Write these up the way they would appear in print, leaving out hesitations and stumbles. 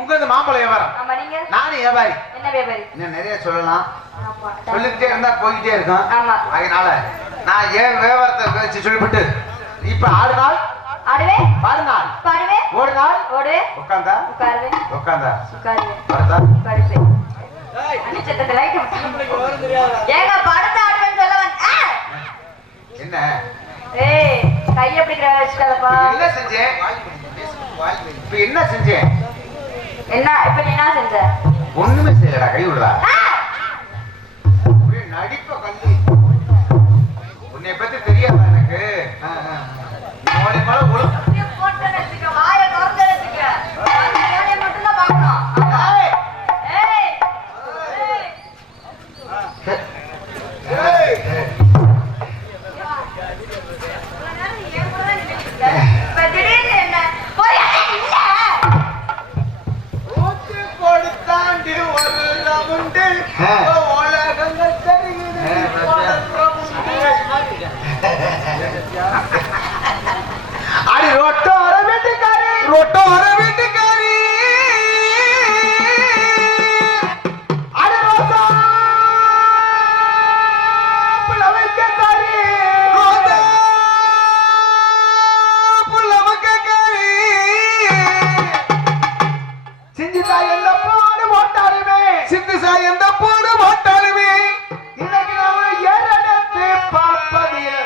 உங்களுக்கு மாம்பழம் வியாபாரம். நானும் வியாபாரி. என்ன நிறைய சொல்லலாம், சொல்லிக்கிட்டே இருந்தா போய்கிட்டே இருக்கும். அதனால நான் ஏன் வியாபாரத்தை வச்சு சொல்லிவிட்டு இப்ப 6 நாள் பாடுநாள் ஓடுநாள் உட்காந்தா உட்காந்தா படுத்தா என்ன கைய பிடிக்கிறப்பா என்ன செஞ்சேன்? இப்ப என்ன செஞ்சேன்? என்ன இப்ப நீ என்ன செஞ்ச? ஒண்ணுமே செய்யலடா. கை விடுறா. நடிப்ப கல்லி உன்னை பத்தி தெரியாதா எனக்கு? மோளை மேல ஒழுங்கு வாய திறந்து வச்சுக்க. வேலையை மட்டும் தான் பார்க்கணும். அடி ரொட்டோர வீட்டுக்காரி ரொட்டோர வீட்டுக்காரி அடி ரோசா புலவக்கக்காரி ரோசா புலவக்கக்காரி சிந்திசா எந்த போடு போட்டாலுமே சிந்திசா எந்த போடு போட்டாலுமே இன்னைக்கு நாம ஏறெடுத்து பார்ப்பதில்லை.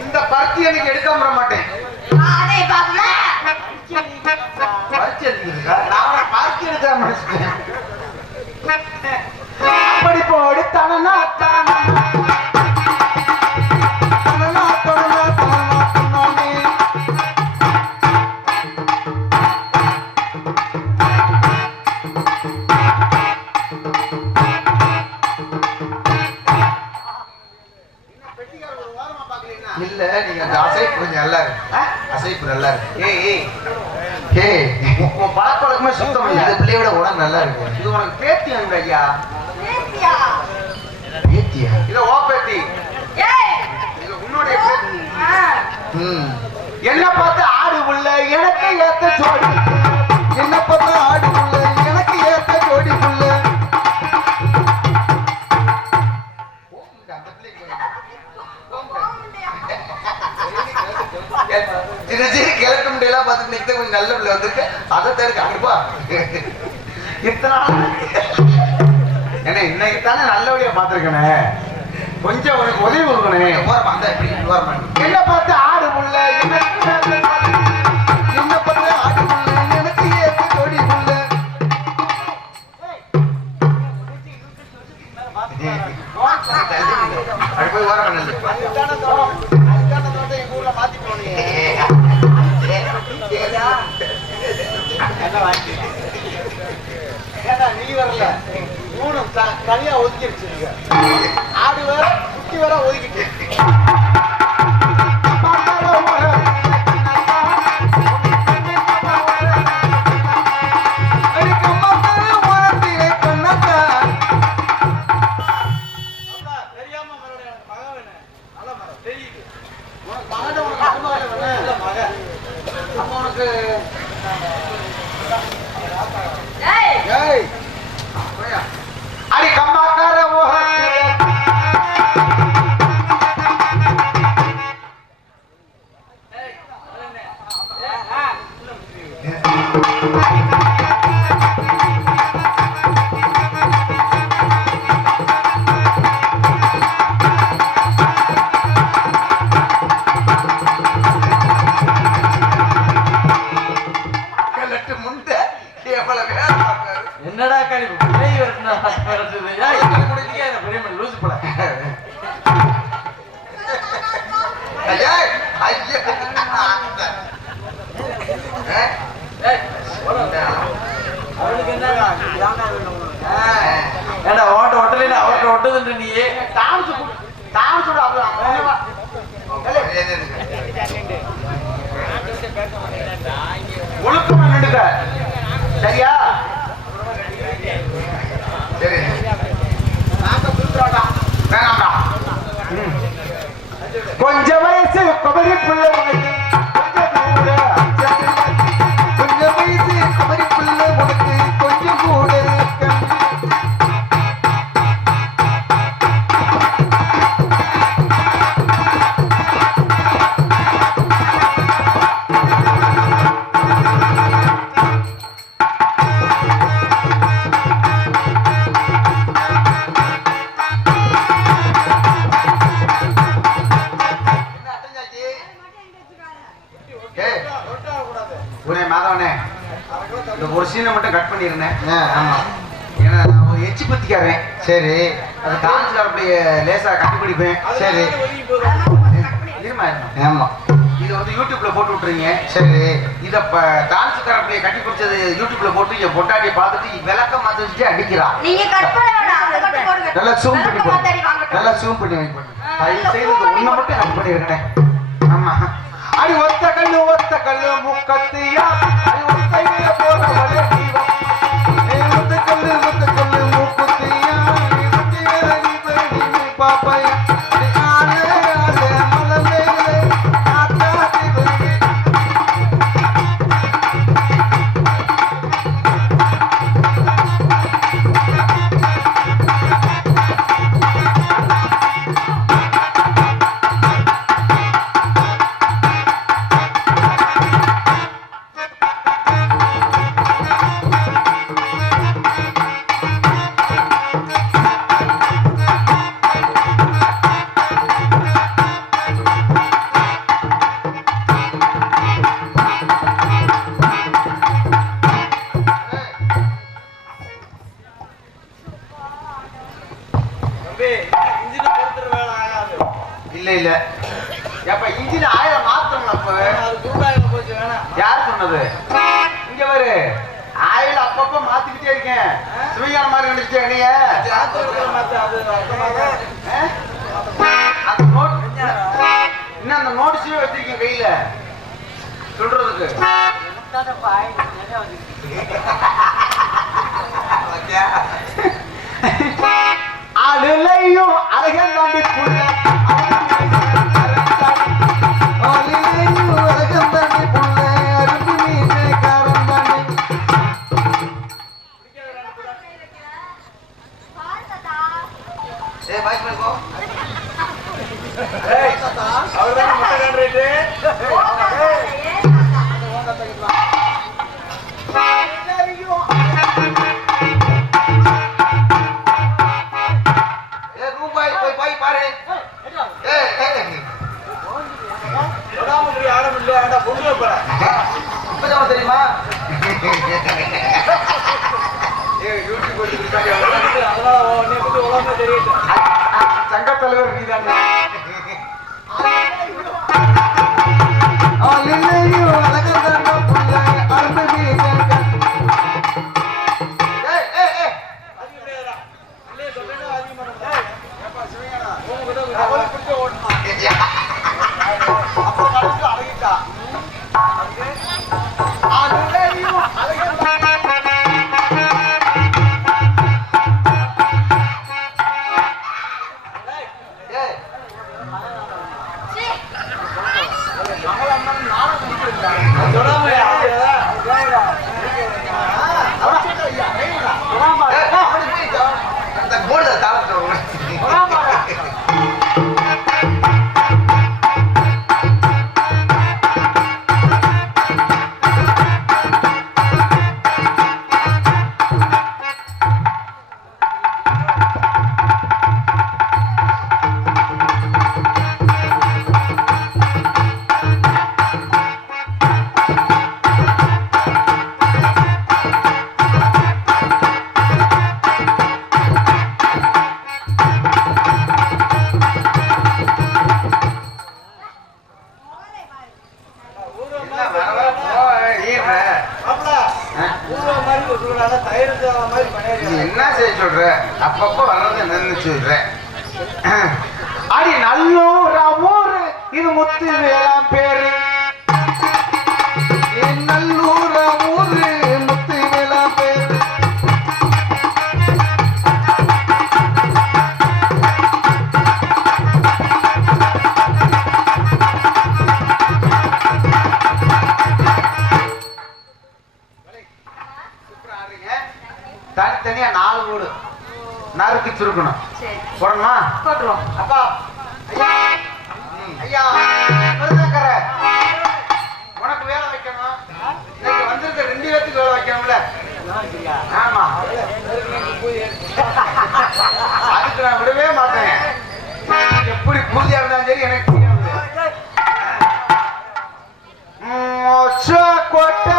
இந்த பருத்தி எனக்கு எடுக்காம வர மாட்டேன். பருத்தி எடுக்காம அப்படி போடு தனனா இல்ல. நீங்க அந்த அசைப்பு கொஞ்சம் நல்லா இருக்கு. அசைப்பு நல்லா இருக்கு. பழக்கமே சுத்தம் இல்லை. இந்த பிள்ளையோட உடம்பு நல்லா இருக்கு. இது உனக்கு பேத்தி அங்க ஐயா. பேத்தியா? இது ஓ பேத்தி. இது உன்னுடைய பேத்தி. என்ன பார்த்து ஆடு உள்ள எனக்கு ஏத்த ஜோடி. என்ன பார்த்து ஆடு உள்ள எனக்கு ஏத்த ஜோடி உள்ள. கிழக்கு முடியெல்லாம் பார்த்து கொஞ்சம் நல்ல பிள்ளை வந்துருக்கு. அதை தருக்கு அனுப்பா ஏன்னா இன்னைக்கு தானே நல்லபடியா பார்த்துருக்கனே. கொஞ்சம் உனக்கு உதவி கொடுக்கணும். என்ன பார்த்து ஆடு முள்ள என்ன பார்த்து ஆடு முள்ள எனக்கு ஏற்ற ஜோடி முள்ள. அது போய் ஓரம் பண்ணல. மாத்தி போனீங்க நீ வரல. 3 தனியா ஒதுக்கிடுச்சு. ஆடு வேற குட்டி வேற ஒதுக்கிட்டு அடி கம்மாக்கார இருந்தது. ஏய், இது முடிஞ்சீங்க, என்ன பெரிய மனுஷன் லூசு போல. ஐயா, ஐயா. ஏய், ஏண்டா ஓட்ட ஒட்டலைன்னு அவர்கிட்ட ஒட்டுதுன்ற நீ டான்ஸ் ஒழுக்கமா நின்னுக்க. சரியா? சரி. வேணாம்டா. கொஞ்சம் வயசு குமரி பிள்ளை உனக்கு கொஞ்சம் வயசு குமரி பிள்ளை உனக்கு கொஞ்சம் கூட ஒரு சீனை மட்டும் கட் பண்ணிருந்தேன். ஆமா, ஏன்னா நான் ஒரு எச்சி பத்திக்காரன். சரி, அது டான்ஸ்காரப்படிய லேசா கண்டுபிடிப்பேன். சரி, ஆமா, இது வந்து யூடியூப்ல போட்டு விட்டுறீங்க. சரி, இத டான்ஸ்காரப்படிய கட்டி பிடிச்சது யூடியூப்ல போட்டு என் பொட்டாட்டியை பார்த்துட்டு விளக்க மாத்திட்டு அடிக்கிறா. நீங்க கட் பண்ண வேண்டாம், அதை கட் போடுங்க. நல்லா ஜூம் பண்ணி போடு, நல்லா ஜூம் பண்ணி வை பண்ணு. தயவு செய்து ஒண்ணு மட்டும் கட் பண்ணிருக்கேன். ஆமா, அடி ஒத்த கல்லு முக்கத்தியா, அடி ஒத்தையில போறவளே நீவா, ஒத்த கல்லு முக்கத்தியா, நீ ஒத்தையில நீ படி நீ பாப்பையா, அடி ஆளே ஆளே மலலே ஆத்தாதி படி. இல்ல ஏப்பா இன்ஜின் ஆயிரம் மாத்தணும். அப்ப யார் சொன்னது? இங்க பாரு, ஆயில் அப்பப்ப மாத்திக்கிட்டே இருக்கேன். சிவகான மாதிரி நினைச்சிட்டே நீங்க அந்த நோட் இன்னும் அந்த நோட்டீஸே வச்சிருக்கீங்க கையில சொல்றதுக்கு. ஆளுலையும் அழகன் தாண்டி புள்ள தெரியுமா? சங்க தலைவர் நீதான். சொல்லாமையா சொல்ற அப்பப்ப வர்றத நினைச்சு விடுறேன். அடி நல்லூர் ஊரு இது முத்து வேளாம் பேரு. நல்லூர் ஊரு முத்து வேளாம் பேரு. தனித்தனியா 4 வீடு நறுக்கு சுருக்கணும். போடணுமா? போட்டுருவோம். அப்பா ஐயா ஐயா விருதுநகர உனக்கு வேலை வைக்கணும். இன்னைக்கு வந்திருக்க 2 பேத்துக்கு வேலை வைக்கணும்ல. ஆமா அதுக்கு நான் விடவே மாட்டேன். எப்படி பூஜையா இருந்தாலும் சரி எனக்கு கோட்டை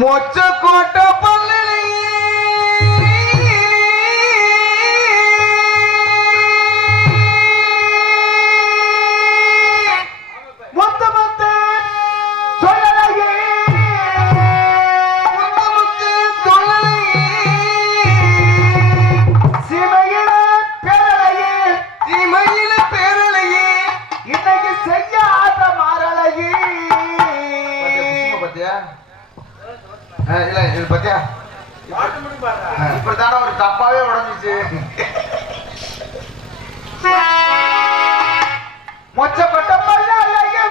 மொச்ச கோட்டை பள்ளி மொத்த மொத்த சொல்லலையே மொத்த மொத்த சொல்லலையே சீமையில பேரலையே சீமையில பேரலையே இன்னைக்கு செய்யாத மாறலையே. பத்தியா இல்ல இது பத்தியா இப்படித்தான ஒரு தப்பாவே உடஞ்சிச்சு. மொச்சப்பட்ட பல்லாலையே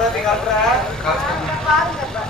பாருங்க இப்ப.